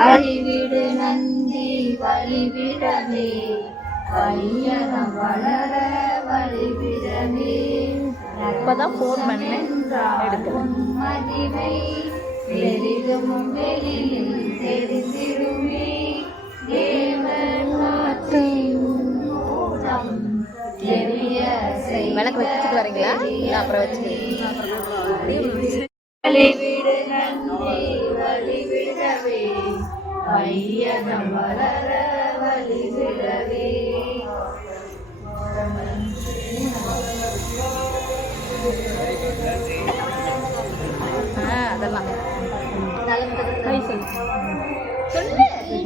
வழிவிடு நந்தி வழிவிடவே. வையகம் வளர வழிவிடவே. இப்பதான் ஃபோன் பண்ணேன். மதிவை பெரிதும் வெளியில் தெரிந்திடுமே. விளக்கு வச்சுட்டு வரீங்களா? அப்புறம் வழிவிடவே வையகம் வளர அதெல்லாம்.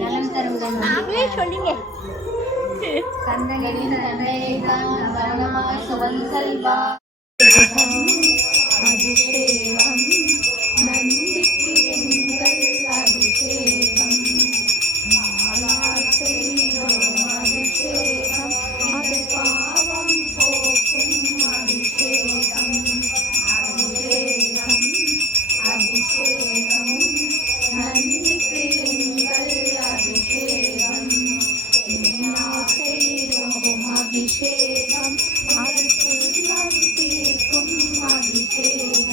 நலம் நாங்களே சொன்னீங்க கந்தனின் தந்தை தான் வனமாய் சுவன் செல்வா. அபிஷேகம் അഭിഷേകം അവൾ തീർക്കും അഭിഷേകം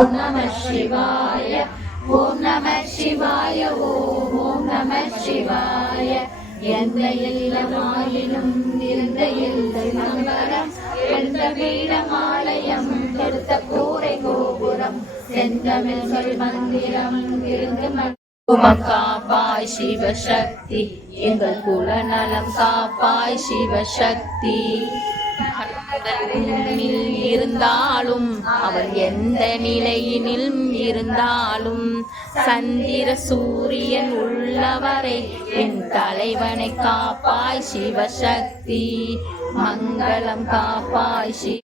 ஓம் நம சிவாய ஓம் நம சிவாய ஓம் ஓம் நம சிவாய எந்த இல்லமாயிலும் இருந்த இல்லை நகரம் எந்த வீடமாலயம் எடுத்த கூரை கோபுரம் செந்தமிழ் சொல் மந்திரம் இருந்து காப்பாய் சிவசக்தி எங்கள் குலநலம் காப்பாய் சிவசக்தி. கண்ணில் இருந்தாலும் அவர் எந்த நிலையினில் இருந்தாலும் சந்திர சூரியன் உள்ளவரை என் தலைவனை காப்பாய் சிவசக்தி. மங்களம் காப்பாய் சிவ